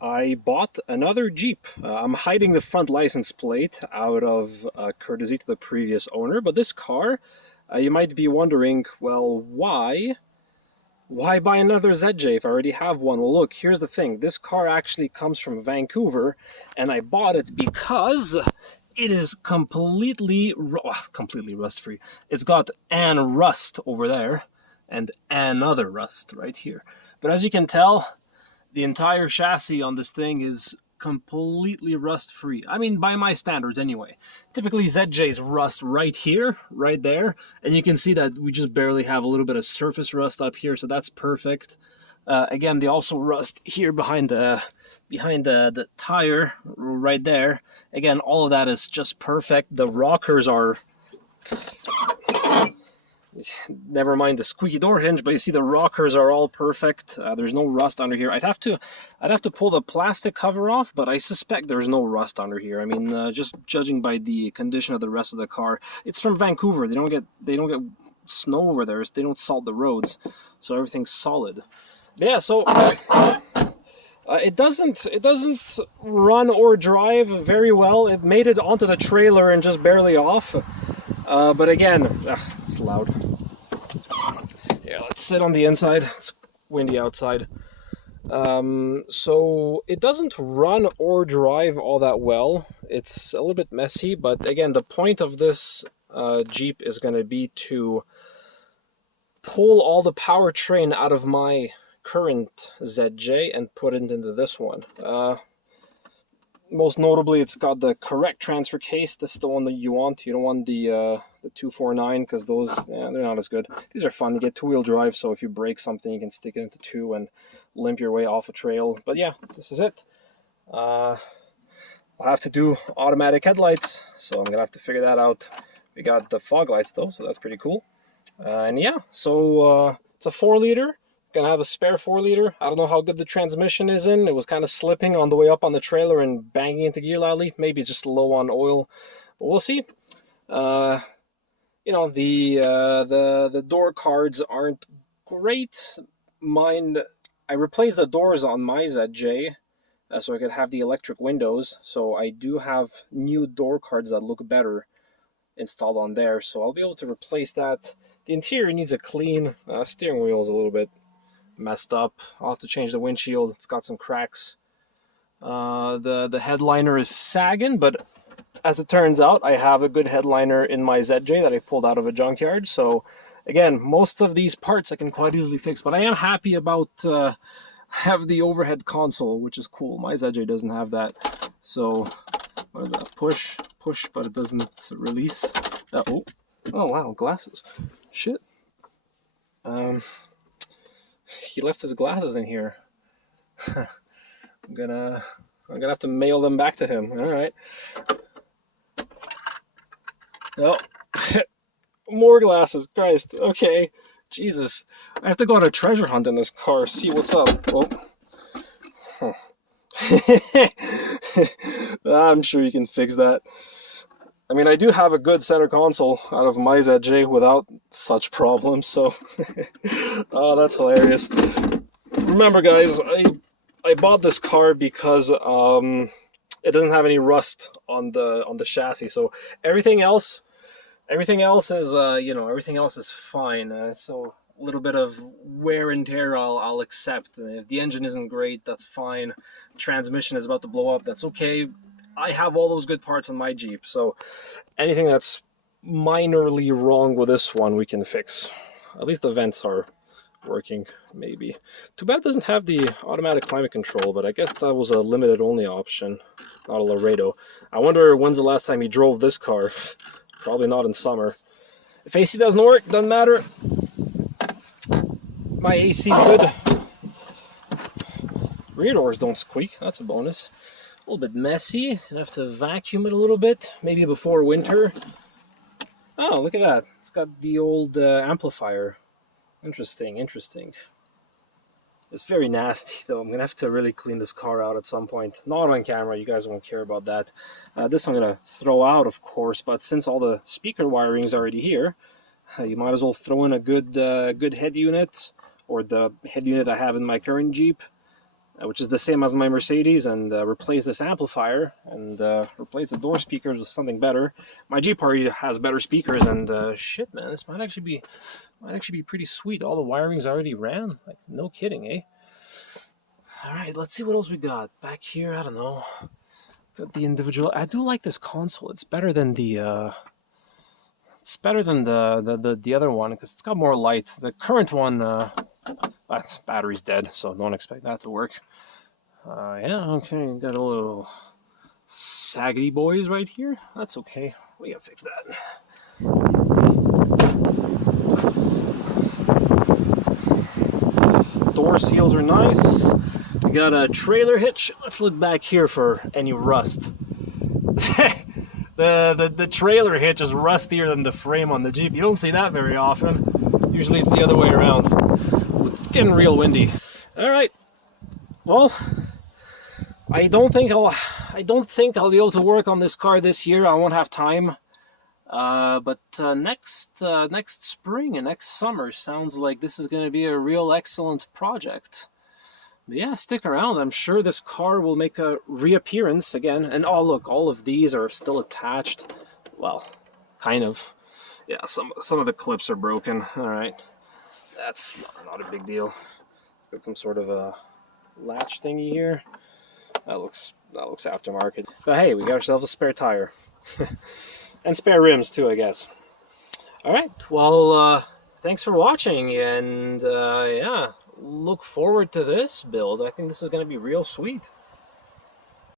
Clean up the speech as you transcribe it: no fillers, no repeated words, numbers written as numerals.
I bought another Jeep. I'm hiding the front license plate out of courtesy to the previous owner, but this car, you might be wondering, well, why? Why buy another ZJ if I already have one? Well, look, here's the thing. This car actually comes from Vancouver, and I bought it because it is completely rust-free. It's got an rust over there and another rust right here. But as you can tell, the entire chassis on this thing is completely rust free. I mean, by my standards anyway. Typically ZJ's rust right here, right there, and you can see that we just barely have a little bit of surface rust up here, so that's perfect. Again, they also rust here behind the tire right there. Again, all of that is just perfect. The rockers are, never mind the squeaky door hinge, but you see the rockers are all perfect. There's no rust under here. I'd have to pull the plastic cover off, but I suspect there's no rust under here. I mean, just judging by the condition of the rest of the car, it's from Vancouver. They don't get snow over there. They don't salt the roads, so everything's solid. But yeah, so it doesn't run or drive very well. It made it onto the trailer and just barely off. But again, it's loud. Yeah, let's sit on the inside. It's windy outside. So it doesn't run or drive all that well. It's a little bit messy, but again, the point of this Jeep is going to be to pull all the powertrain out of my current ZJ and put it into this one. Most notably, it's got the correct transfer case. This is the one that you want. You don't want the 249, because those, they're not as good. These are fun. You get two-wheel drive, so if you break something, you can stick it into two and limp your way off a trail. But yeah, this is it. I'll have to do automatic headlights, so I'm going to have to figure that out. We got the fog lights, though, so that's pretty cool. And yeah, so it's a 4-liter. Gonna have a spare 4-liter. I don't know how good the transmission is in. It was kind of slipping on the way up on the trailer and banging into gear loudly. Maybe just low on oil, but we'll see. You know, the door cards aren't great. Mine, I replaced the doors on my ZJ so I could have the electric windows. So I do have new door cards that look better installed on there. So I'll be able to replace that. The interior needs a clean. Steering wheel is a little bit messed up. I'll have to change the windshield. It's got some cracks. The headliner is sagging, but as it turns out, I have a good headliner in my ZJ that I pulled out of a junkyard. So again, most of these parts I can quite easily fix, but I am happy about have the overhead console, which is cool. My ZJ doesn't have that. So what is that? Push, but it doesn't release. Oh wow, glasses. Shit. He left his glasses in here. I'm gonna have to mail them back to him. All right. Oh, more glasses. Christ. Okay. Jesus. I have to go on a treasure hunt in this car. See what's up. Oh. I'm sure you can fix that. I mean, I do have a good center console out of my ZJ without such problems, so oh, that's hilarious. Remember, guys, I bought this car because it doesn't have any rust on the chassis, so everything else is everything else is fine. So a little bit of wear and tear I'll accept. If the engine isn't great, that's fine. Transmission is about to blow up, that's okay. I have all those good parts on my Jeep, so anything that's minorly wrong with this one we can fix. At least the vents are working, maybe. Too bad it doesn't have the automatic climate control, but I guess that was a limited only option, not a Laredo. I wonder when's the last time he drove this car. Probably not in summer. If AC doesn't work, doesn't matter. My AC's good. Rear doors don't squeak, that's a bonus. A little bit messy. I have to vacuum it a little bit, maybe before winter. Oh, look at that. It's got the old amplifier. Interesting. It's very nasty, though. I'm going to have to really clean this car out at some point. Not on camera. You guys won't care about that. This I'm going to throw out, of course, but since all the speaker wiring is already here, you might as well throw in a good head unit, or the head unit I have in my current Jeep. which is the same as my Mercedes, and replace this amplifier and replace the door speakers with something better. My Jeep already has better speakers, and shit, man, this might actually be pretty sweet. All the wiring's already ran, like no kidding, eh? All right, let's see what else we got back here. I don't know. Got the individual. I do like this console. It's better than the. It's better than the other one because it's got more light. The current one, that battery's dead, so don't expect that to work. Yeah, okay, got a little saggedy boys right here. That's okay. We gotta fix that. Door seals are nice. We got a trailer hitch. Let's look back here for any rust. The trailer hitch is rustier than the frame on the Jeep. You don't see that very often. Usually it's the other way around. It's getting real windy. All right. Well, I don't think I'll be able to work on this car this year. I won't have time. But next spring and next summer sounds like this is going to be a real excellent project. But yeah, stick around. I'm sure this car will make a reappearance again. And oh look, all of these are still attached. Well, kind of. Yeah, some of the clips are broken. All right, that's not a big deal. It's got some sort of a latch thingy here. That looks aftermarket. But hey, we got ourselves a spare tire. And spare rims too, I guess. All right, well, thanks for watching, and yeah, look forward to this build. I think this is going to be real sweet.